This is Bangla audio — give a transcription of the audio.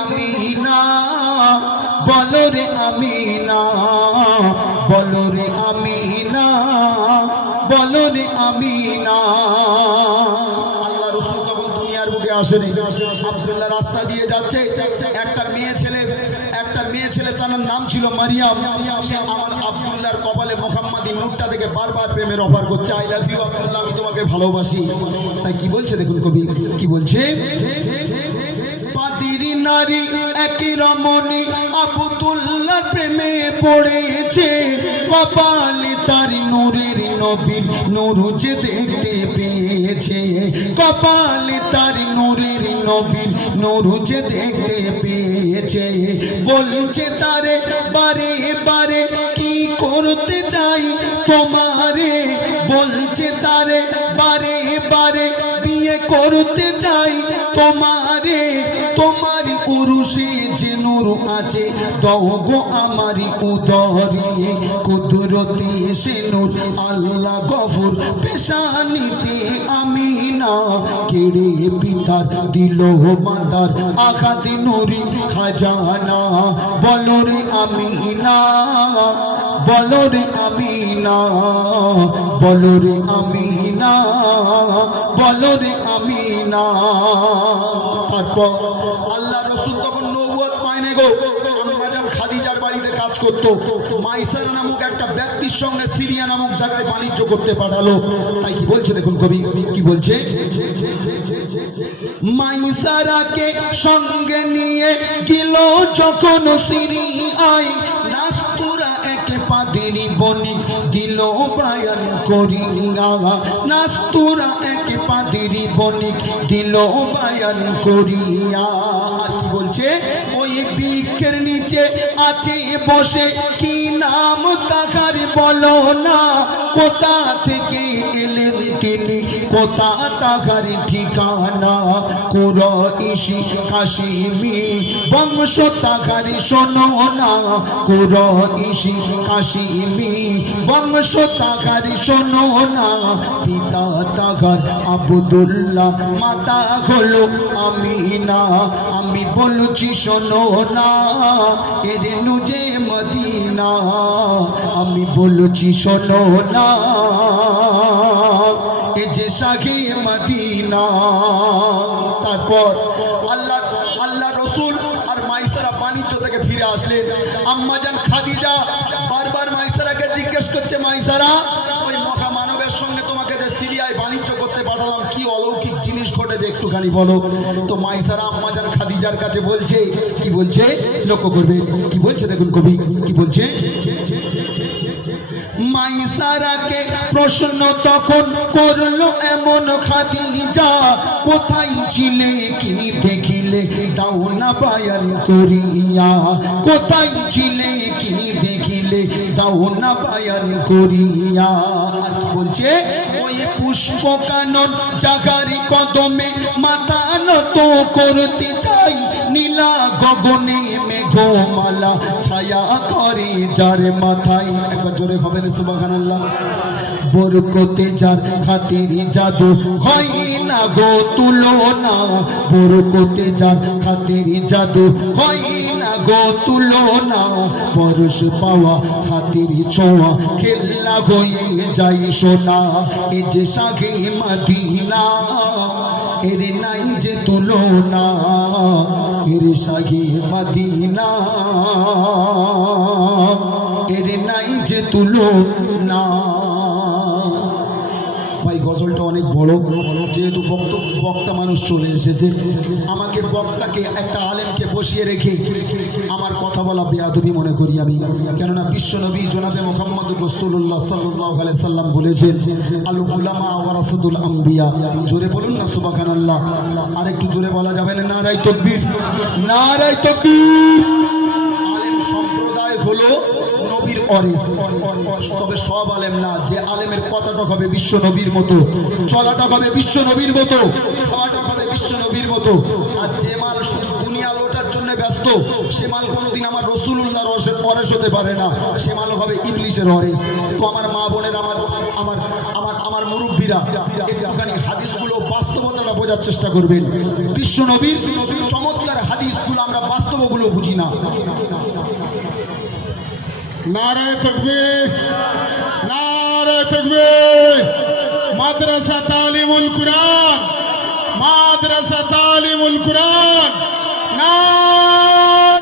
আমিনা বলো রে আমিনা, বলো রে আমিনা, বলো রে আমিনা। আল্লাহ রাসূল তখন দুনিয়ার বুকে আসেনি। আব্দুল্লাহ রাস্তা দিয়ে যাচ্ছে, একটা মেয়ে ছেলে তার নাম ছিল মারিয়াম। সে আমার আব্দুল্লাহর কপালে মুহাম্মাদি নূরটা থেকে বারবার প্রেমের অফার করছে, আই লাভ ইউ আব্দুল্লাহ, আমি তোমাকে ভালোবাসি। তাই কি বলছে দেখুন কবি কি বলছে, পাদিরি নারী একই রমণী আব্দুল্লাহ প্রেমে পড়েছে, কপালে তার নূরের নবীর নূর যে দেখতে পেয়েছে, কপালে তার নূরের নবীর নূর যে দেখতে পেয়েছে। বলছে তারে বারে বারে কি করতে চাই তোমারে, বলছে তারে বারে বারে বিয়ে করতে চাই তোমারে, তোমার উরুষে যে নূর আছে দাও গো আমারি উদরে, কুদরতি সে নূর আল্লাহ গফুর পেশানিতে আমিনা কেড়ে পিতার দিল মাদার আঘাত নূরি খাজানা। বলো রে আমিনা, বলো রে আমিনা, বলো রে আমিনা, বলো রে আমিনা। তারপর আল্লাহ রাসূল তখন নবুয়ত পায়নি গো, আম্মাজান খাদিজার বাড়িতে কাজ করত। মাইসারা নামক একটা ব্যক্তির সঙ্গে সিরিয়া নামক জায়গায় বাণিজ্য করতে পাঠালো। তাই কি বলছে দেখুন কবি কি বলছে, মাইসারাকে সঙ্গে নিয়ে গেল যখন সিরিয়ায়, নাস্তুরা একে পাদিরি বণিক দিল বায়ান করিয়া, নাস্তুরা একে পাদিরি বণিক দিল বায়ান করিয়া। আর কি বলছে, ওই বৃক্ষের নিচে আছে বসে কি নাম তাহার বলো না, কোথা থেকে এলেন তিনি কোথা তাহার ঠিকানা, কুরাইশি কাশিমি বংশ তাহার শোনো না, কুরাইশি কাশিমি বংশ তাহার শোনো না, পিতা তাহার আব্দুল্লাহ মাতা হলো আমিনা, আমি বলছি শোনো না এর নুজে মদিনা, আমি বলছি শোনো না এ যে শাহে মদিনা। তারপর আল্লাহ রসুল আর মাইসারা বাণিজ্য থেকে ফিরে আসলেন। আম্মাজান খাদিজা বারবার মাইসারাকে জিজ্ঞেস করছে, মাইসারা ওই মহামানবের সঙ্গে তোমাকে যে সিরিয়ায় বাণিজ্য করতে পাঠালাম কি অলৌকিক জিনিস ঘটেছে একটুখানি বলো। তো মাইসারা আম্মাজান খাদিজার কাছে বলছে, কি বলছে লক্ষ্য করবে কি বলছে দেখুন কবি কি বলছে, মাইসারাকে প্রশ্ন তখন করলো এমন খাদিজা, কোথায় ছিলে কি দেখিলে দাও না বায়ান করিয়া, কোথায় ছিলে কি দেখিলে দাও না বায়ান করিয়া। আর বলছে, ওই পুষ্প কানন জাগারি কদমে মাথা নত করতে চাই, নীলা গগনে মেঘমালা ছায়া করে যার মাথায়, একবার জোরে হবেন সুবহানাল্লাহ। বরকতে যার খাতির জাদু হয় না গো তুলনা, বরকতে যার খাতির জাদু হয় না গো তুলনা, পরশ পাওয়া খাতির ছোঁয়া খেলা হয়ে যাই সোনা, এ যে শাহে মদিনা এর নাই যে তুলনা, এর শাহে মদিনা এর নাই যে তুলনা। ভাই গজলটা অনেক বড়, যেহেতু বক্তা মানুষ চলে এসেছে, আমাকে বক্তাকে একটা আলেমকে বসিয়ে রেখে আমার কথা বলা বেয়াদবি মনে করি আমি, কেননা বিশ্বনবী জনাবে মুহাম্মদুর রাসূলুল্লাহ সাল্লাল্লাহু আলাইহি সাল্লাম বলেছেন, আল উলামা ওয়ারাসাতুল আম্বিয়া। জোরে বলুন না সুবহানাল্লাহ, আর একটু জোরে বলা যাবে না, নারায়ে তাকবীর, নারায়ে তাকবীর। আলেম সম্প্রদায় হলো নবীর ওয়ারিস, তবে সব আলেম না, যে আলেমের কথাটা হবে বিশ্ব নবীর মতো, চলাটা হবে বিশ্ব নবীর মতো, খাওয়াটা হবে বিশ্ব নবীর মতো। আর যে মাল শুধু দুনিয়া লোটার জন্য ব্যস্ত, সে মাল কোনোদিন আমার রাসূলুল্লাহর ওয়ারিস হতে পারে না, সে মাল হবে ইবলিসের ওয়ারিস। তো আমার মা বোনের আমার আমার আমার আমার মুরব্বীরা একটুখানি হাদিসগুলো বাস্তবতাটা বোঝা বোঝার চেষ্টা করবেন। বিশ্ব নবীর চমৎকার হাদিসগুলো আমরা বাস্তবগুলো বুঝি না। নারায়ে তাকবীর, নারায়ে তাকবীর। মাদ্রাসা তালিমুল কুরআন, মাদ্রাসা তালিমুল কুরআন। নারায়ে